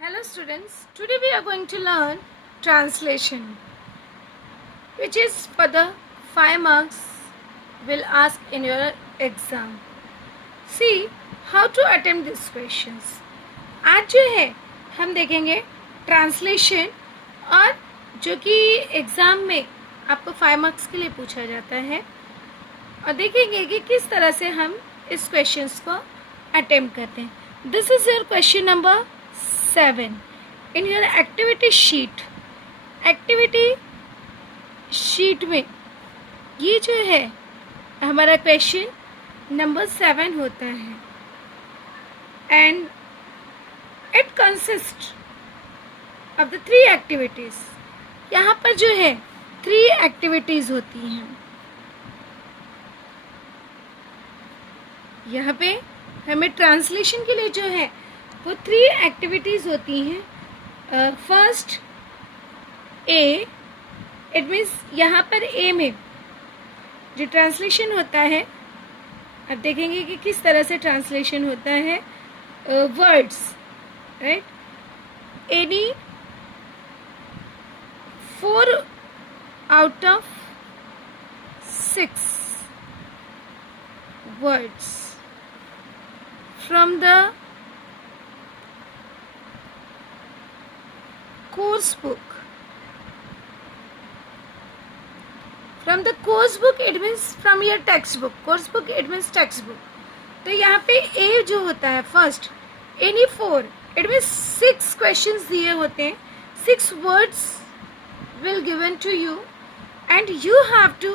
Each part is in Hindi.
Hello students, today we are going to learn translation, which is for the 5 marks will ask in your exam. See how to attempt these questions. आज जो है हम देखेंगे ट्रांसलेशन और जो कि एग्ज़ाम में आपको 5 मार्क्स के लिए पूछा जाता है और देखेंगे कि किस तरह से हम इस क्वेश्चंस को अटेम्प्ट करते हैं. This is your question number 7 in your activity sheet. Activity sheet में ये जो है हमारा क्वेश्चन नंबर 7 होता है and it consist of the 3 activities. यहाँ पर जो है 3 एक्टिविटीज़ होती हैं. यहाँ पे हमें ट्रांसलेशन के लिए जो है वो 3 एक्टिविटीज़ होती हैं. फर्स्ट ए, इट मीन्स यहाँ पर ए में जो ट्रांसलेशन होता है अब देखेंगे कि किस तरह से ट्रांसलेशन होता है. Words, right. Any 4 out of 6 words from the course book. From the course book it means from your textbook. Course book it means textbook. तो यहाँ पे A जो होता है first, any 4 it means 6 questions दिए होते हैं. 6 words will given to you and you have to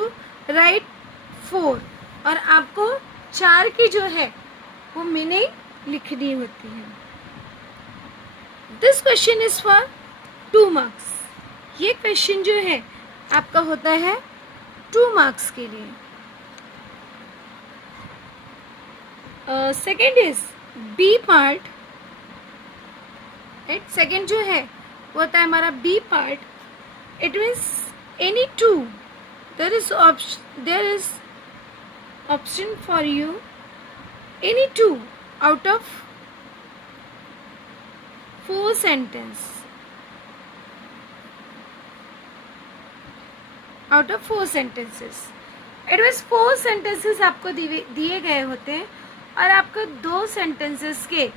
write 4 और आपको 4 की जो है वो मीनिंग लिखनी होती है. This question is for 2 marks. ये क्वेश्चन जो है आपका होता है 2 मार्क्स के लिए. Second is B part. Right, second जो है वो होता है हमारा B part. It means any 2. There is option for you. Any 2 out of 4 sentences. Out of 4 sentences. It means 4 sentences आपको दिए गए होते हैं और आपको 2 सेंटेंसेस के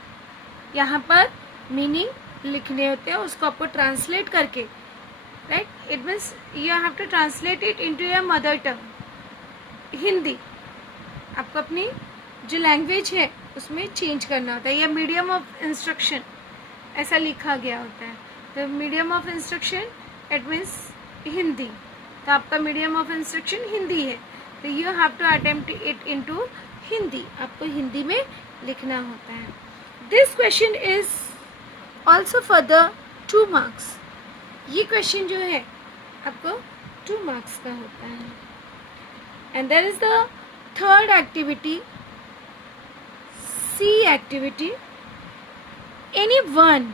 यहाँ पर मीनिंग लिखने होते हैं. उसको आपको ट्रांसलेट करके, right, it means you have to translate it into your mother tongue, Hindi. आपको अपनी जो लैंग्वेज है उसमें चेंज करना होता है. या मीडियम ऑफ इंस्ट्रक्शन ऐसा लिखा गया होता है. तो medium of instruction it means Hindi. तो आपका मीडियम ऑफ इंस्ट्रक्शन हिंदी है तो you have to attempt it into Hindi. आपको हिंदी में लिखना होता है. This question is also for the 2 marks. ये क्वेश्चन जो है आपको 2 मार्क्स का होता है. And there is the third activity, C activity. Any 1,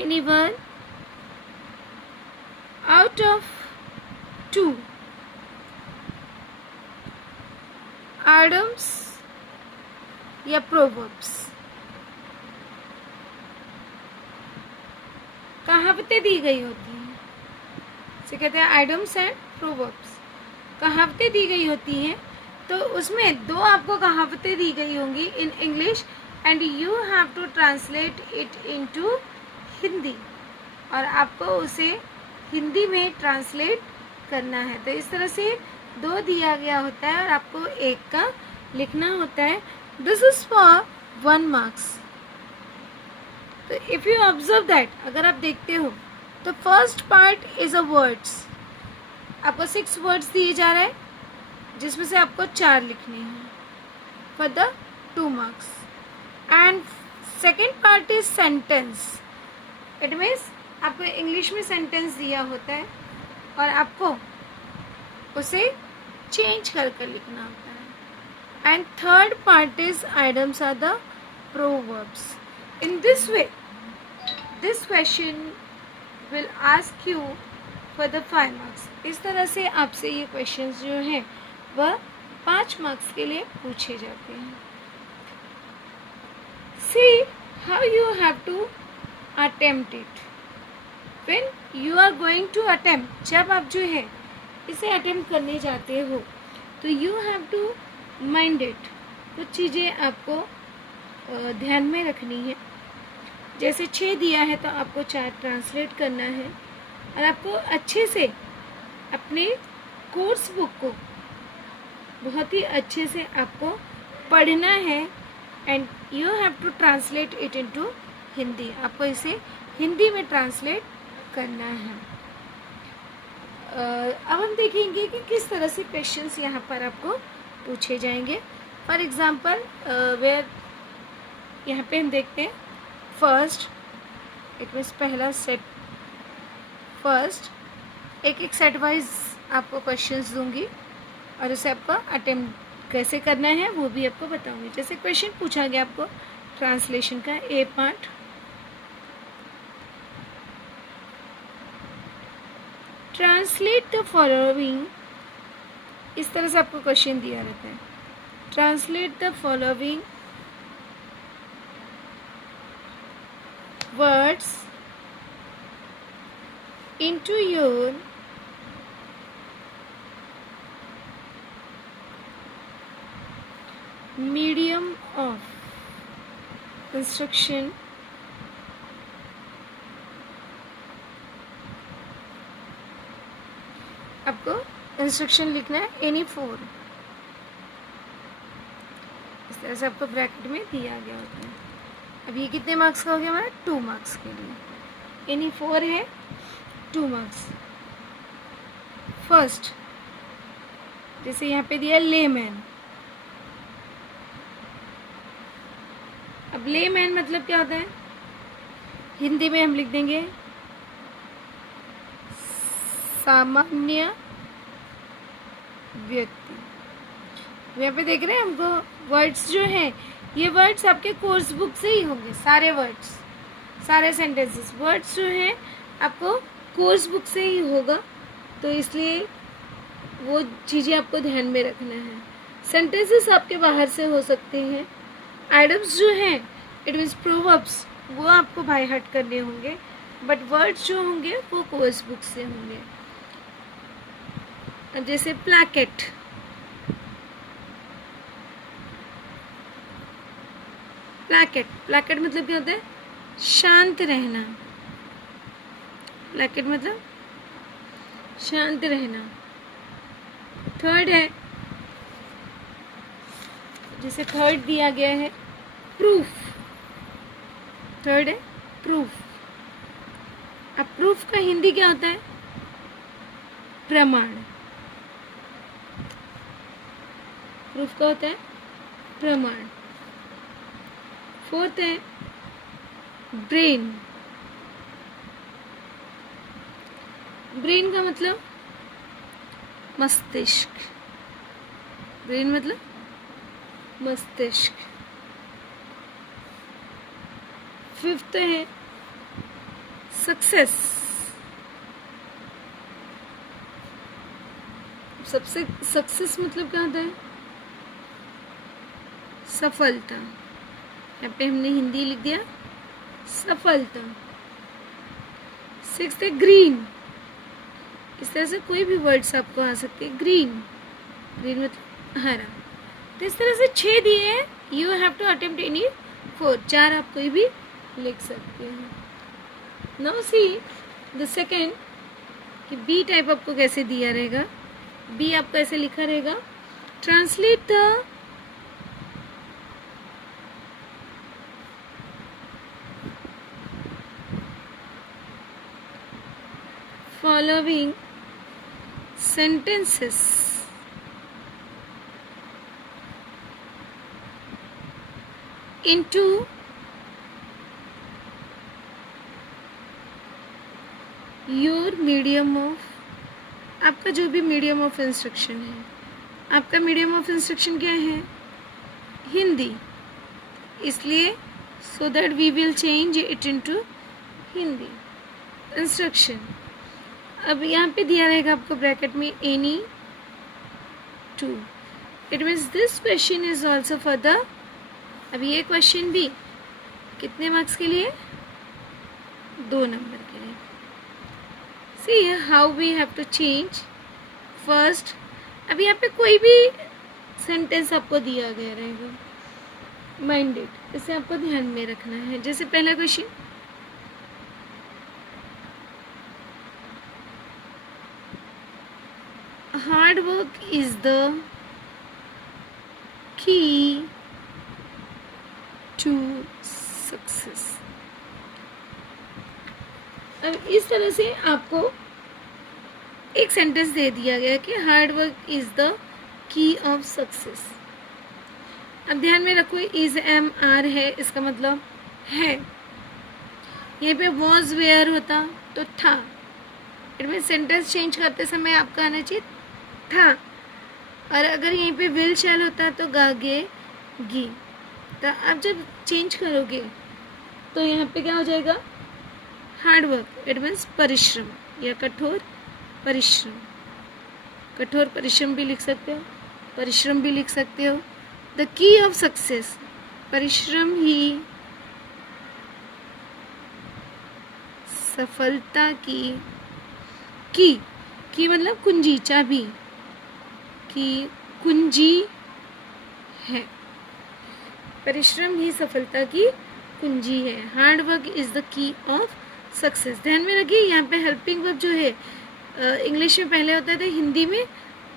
anyone out of 2 idioms या proverbs. कहावतें दी गई होती हैं, इसे कहते हैं आइडम्स एंड प्रोवर्ब्स. कहावतें दी गई होती हैं तो उसमें 2 आपको कहावतें दी गई होंगी in English and you have to translate it into Hindi और आपको उसे हिंदी में ट्रांसलेट करना है. तो इस तरह से 2 दिया गया होता है और आपको 1 का लिखना होता है. This is for 1 marks. तो इफ़ यू ऑब्जर्व दैट, अगर आप देखते हो तो first part is a words. आपको 6 वर्ड्स दिए जा रहे हैं जिसमें से आपको 4 लिखने हैं for the 2 marks. And second part is sentence. It means आपको इंग्लिश में सेंटेंस दिया होता है और आपको उसे चेंज कर कर लिखना होता है. And third part is idioms are the proverbs. In this way this question will ask you for the 5 marks. इस तरह से आपसे ये क्वेश्चंस जो हैं वह 5 मार्क्स के लिए पूछे जाते हैं. See how you have to attempt it. When you are going to attempt, जब आप जो है इसे attempt करने जाते हो तो you have to mind it. कुछ चीज़ें आपको ध्यान में रखनी है. जैसे 6 दिया है तो आपको 4 ट्रांसलेट करना है और आपको अच्छे से अपने कोर्स बुक को बहुत ही अच्छे से आपको पढ़ना है and you have to translate it into Hindi. आपको इसे हिंदी में ट्रांसलेट करना है. अब हम देखेंगे कि किस तरह से क्वेश्चंस यहाँ पर आपको पूछे जाएंगे. फॉर एग्ज़ाम्पल वेयर यहाँ पे हम देखते हैं फर्स्ट, इट मीन्स पहला सेट. फर्स्ट एक सेट वाइज आपको क्वेश्चंस दूंगी और उसे आपको अटेम्प्ट कैसे करना है वो भी आपको बताऊंगी. जैसे क्वेश्चन पूछा गया आपको ट्रांसलेशन का ए पार्ट. ट्रांसलेट द फॉलोइंग, इस तरह से आपको क्वेश्चन दिया रहता है. Translate the following words into your medium of instruction आपको इंस्ट्रक्शन लिखना है एनी 4. इस तरह से आपको ब्रैकेट में दिया गया होता है. अब ये कितने मार्क्स का हो गया हमारा? 2 मार्क्स के लिए. एनी 4 है 2 मार्क्स. फर्स्ट जैसे यहाँ पे दिया लेमैन. अब लेमैन मतलब क्या होता है? हिंदी में हम लिख देंगे सामान्य व्यक्ति. यहाँ पे देख रहे हैं हमको वर्ड्स जो हैं ये वर्ड्स आपके कोर्स बुक से ही होंगे. सारे वर्ड्स, सारे सेंटेंसेस, वर्ड्स जो हैं आपको कोर्स बुक से ही होगा. तो इसलिए वो चीज़ें आपको ध्यान में रखना है. सेंटेंसेस आपके बाहर से हो सकते हैं. आइडम्स जो हैं इट मीन्स प्रोवर्ब्स वो आपको बाय हार्ट करने होंगे. बट वर्ड्स जो होंगे वो कोर्स बुक से होंगे. अब जैसे प्लैकेट, प्लैकेट मतलब क्या होता है? शांत रहना. प्लैकेट मतलब शांत रहना. थर्ड है, जैसे थर्ड दिया गया है प्रूफ. थर्ड है प्रूफ. अब प्रूफ का हिंदी क्या होता है? प्रमाण. प्रूफ का होता है प्रमाण. फोर्थ है ब्रेन. ब्रेन का मतलब मस्तिष्क. ब्रेन मतलब मस्तिष्क. फिफ्थ है सक्सेस. सबसे सक्सेस मतलब क्या होता है? सफलता. यहाँ पे हमने हिंदी लिख दिया सफलता. सिक्स्थ है ग्रीन. इस तरह से कोई भी वर्ड्स आपको आ सकते हैं. ग्रीन, ग्रीन मतलब हरा. तो इस तरह से 6 दिए हैं. You have to attempt any 4. 4 आप कोई भी लिख सकते हैं. नाउ सी द सेकेंड कि बी टाइप आपको कैसे दिया रहेगा. बी आपको ऐसे लिखा रहेगा translate the following sentences into your medium of, आपका जो भी मीडियम ऑफ इंस्ट्रक्शन है. आपका मीडियम ऑफ इंस्ट्रक्शन क्या है? हिंदी. इसलिए so that we will change it into Hindi instruction. अब यहाँ पे दिया रहेगा आपको ब्रैकेट में any 2. It means this question is also for the, अब ये क्वेश्चन भी कितने मार्क्स के लिए? 2 नंबर के लिए। See how we have to change first. अब यहाँ पे कोई भी सेंटेंस आपको दिया गया रहेगा माइंडेड, इसे आपको ध्यान में रखना है। जैसे पहला question, hard work is the key to success. अब इस तरह से आपको एक सेंटेंस दे दिया गया कि हार्ड वर्क इज द की ऑफ सक्सेस। अब ध्यान में रखो इज एम आर है, इसका मतलब है। यहाँ पे वॉज वेयर होता तो था, इट मीन सेंटेंस चेंज करते समय आपका आना चाहिए था। और अगर यहीं पे विल शैल होता तो गागे गी। तो आप जब चेंज करोगे तो यहाँ पे क्या हो जाएगा? हार्ड वर्क, इट मीन्स परिश्रम या कठोर परिश्रम। कठोर परिश्रम भी लिख सकते हो, परिश्रम भी लिख सकते हो। द की ऑफ सक्सेस, परिश्रम ही सफलता की मतलब कुंजी, चाबी की कुंजी है। परिश्रम ही सफलता की कुंजी है। हार्ड वर्क इज द की ऑफ सक्सेस। ध्यान में रखिए यहाँ पे हेल्पिंग वर्ब जो है इंग्लिश में पहले होता था, हिंदी में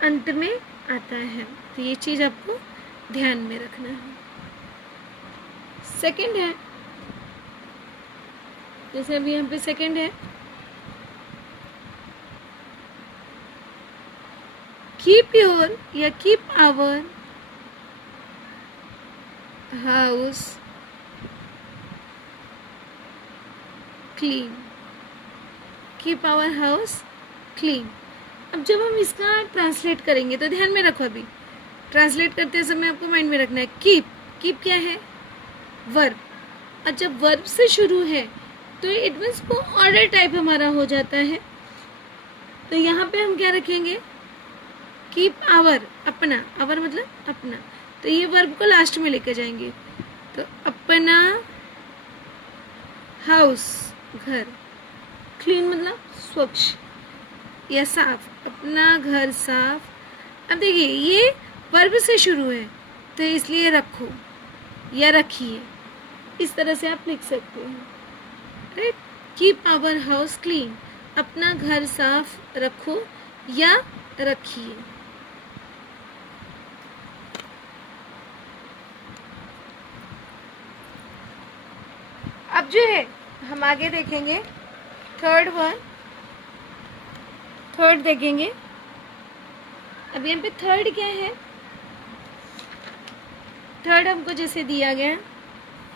अंत में आता है। तो ये चीज़ आपको ध्यान में रखना है। सेकंड है, जैसे अभी यहाँ पे सेकंड है, कीप योर या keep our house clean. Keep our house clean. अब जब हम इसका ट्रांसलेट करेंगे तो ध्यान में रखो, अभी ट्रांसलेट करते समय आपको माइंड में रखना है कीप क्या है? वर्ब। और जब वर्ब से शुरू है तो इट मीन्स वो ऑर्डर टाइप हमारा हो जाता है। तो यहाँ पे हम क्या रखेंगे? कीप आवर, अपना, आवर मतलब अपना। तो ये वर्ब को लास्ट में लेकर जाएंगे। तो अपना हाउस, घर, क्लीन मतलब स्वच्छ या साफ, अपना घर साफ। अब देखिए ये वर्ब से शुरू है तो इसलिए रखो या रखिए, इस तरह से आप लिख सकते हो। Right, keep our house clean, अपना घर साफ रखो या रखिए। अब जो है हम आगे देखेंगे थर्ड देखेंगे। अब यहाँ पे थर्ड क्या है? थर्ड हमको जैसे दिया गया,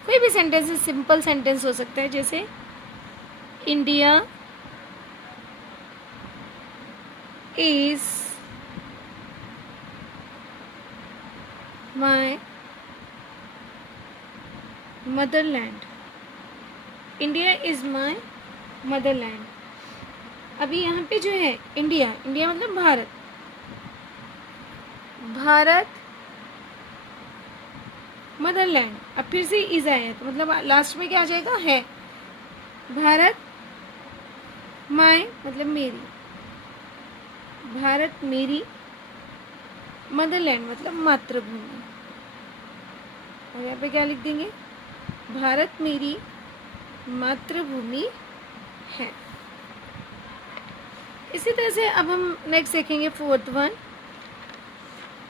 कोई भी सेंटेंस सिंपल सेंटेंस हो सकता है, जैसे India is my Motherland. India is my Motherland. अभी यहाँ पे जो है इंडिया मतलब भारत, भारत मदरलैंड। अब फिर से इज आया तो मतलब लास्ट में क्या आ जाएगा? है। भारत माय मतलब मेरी, भारत मेरी, मदरलैंड मतलब मातृभूमि। और यहाँ पे क्या लिख देंगे? भारत मेरी मातृभूमि है। इसी तरह से अब हम नेक्स्ट देखेंगे फोर्थ वन,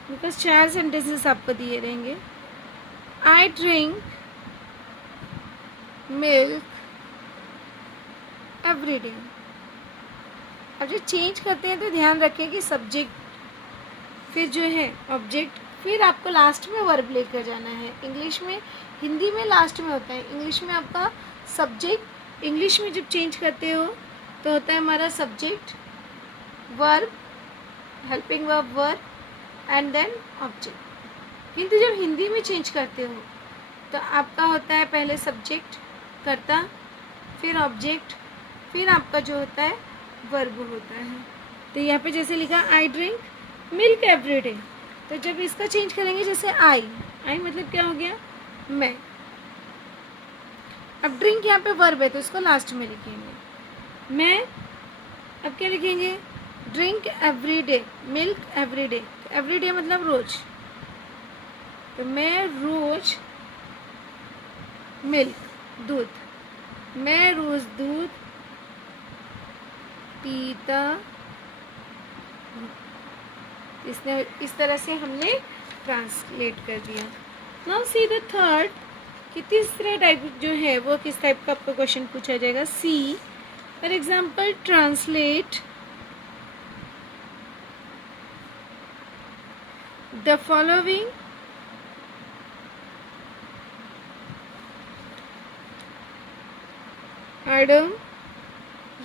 बिकॉज 4 सेंटेंसेस आपको दिए रहेंगे। I drink milk every day. अब जो चेंज करते हैं तो ध्यान रखें कि सब्जेक्ट, फिर जो है ऑब्जेक्ट, फिर आपको लास्ट में वर्ब लेकर जाना है। इंग्लिश में, हिंदी में लास्ट में होता है, इंग्लिश में आपका सब्जेक्ट। इंग्लिश में जब चेंज करते हो तो होता है हमारा subject, verb, helping verb, verb and then object. किंतु जब हिंदी में चेंज करते हो तो आपका होता है पहले सब्जेक्ट, कर्ता, फिर ऑब्जेक्ट, फिर आपका जो होता है वर्ब होता है। तो यहाँ पे जैसे लिखा I drink milk every day, तो जब इसका चेंज करेंगे जैसे आई मतलब क्या हो गया? मैं। अब ड्रिंक यहाँ पे वर्ब है तो इसको लास्ट में लिखेंगे। मैं अब क्या लिखेंगे, drink every day, milk every day, every day मतलब रोज, तो मैं रोज मिल्क दूध, मैं रोज दूध पीता हूँ। इसने इस तरह से हमने ट्रांसलेट कर दिया। नाउ सी द थर्ड, कि तीसरा टाइप जो है वो किस टाइप का आपको क्वेश्चन पूछा जाएगा। See for example, translate the following idiom,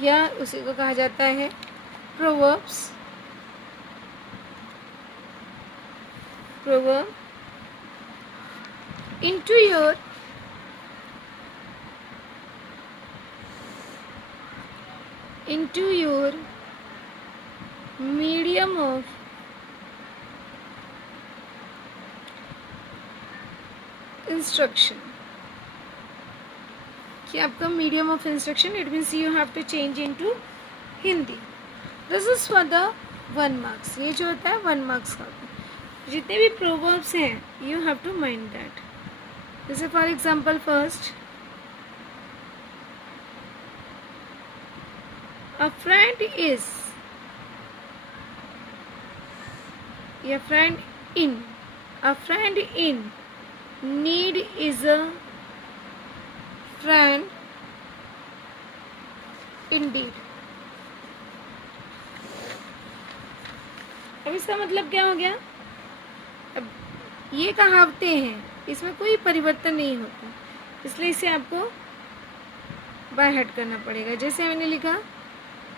या उसी को कहा जाता है proverbs, proverb into your medium of instruction, कि आपका medium of instruction, it means you have to change into Hindi. This is for the 1 marks. ये जो होता है 1 मार्क्स का होता है। जितने भी प्रोवर्ब्स हैं you have to mind that. जैसे for example first, a friend is, a friend in need is a friend indeed। अब इसका मतलब क्या हो गया, अब ये कहावतें हैं, इसमें कोई परिवर्तन नहीं होता, इसलिए इसे आपको बाय हेड करना पड़ेगा। जैसे मैंने लिखा,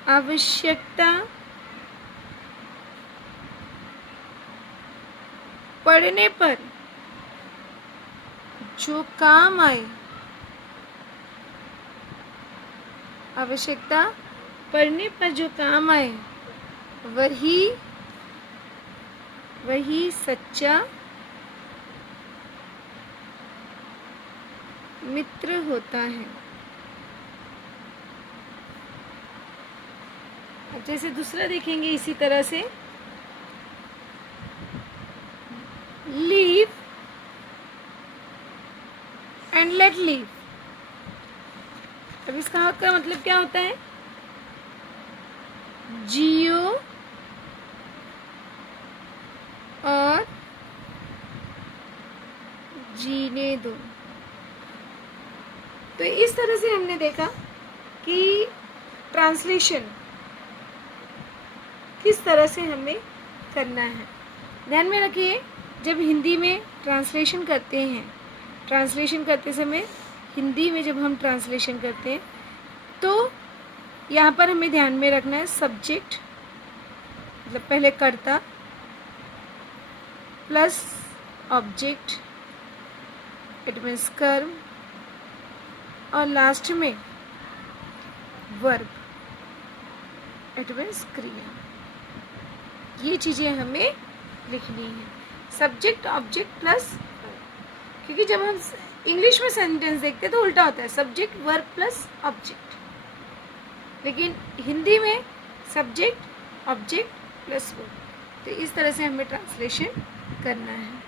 आवश्यकता पड़ने पर जो काम आए, आवश्यकता पड़ने पर जो काम आए वही सच्चा मित्र होता है। अब जैसे दूसरा देखेंगे इसी तरह से, लीव एंड लेट लीव। अब इस कहावत का मतलब क्या होता है, जियो और जीने दो। तो इस तरह से हमने देखा कि ट्रांसलेशन किस तरह से हमें करना है। ध्यान में रखिए, जब हिंदी में ट्रांसलेशन करते हैं, ट्रांसलेशन करते समय हिंदी में जब हम ट्रांसलेशन करते हैं तो यहाँ पर हमें ध्यान में रखना है सब्जेक्ट, मतलब पहले कर्ता प्लस ऑब्जेक्ट, इट मीन्स कर्म, और लास्ट में वर्ब, इट मीन्स क्रिया। ये चीज़ें हमें लिखनी है, सब्जेक्ट ऑब्जेक्ट प्लस, क्योंकि जब हम इंग्लिश में सेंटेंस देखते हैं तो उल्टा होता है, सब्जेक्ट वर्ब प्लस ऑब्जेक्ट, लेकिन हिंदी में सब्जेक्ट ऑब्जेक्ट प्लस वर्ब। तो इस तरह से हमें ट्रांसलेशन करना है।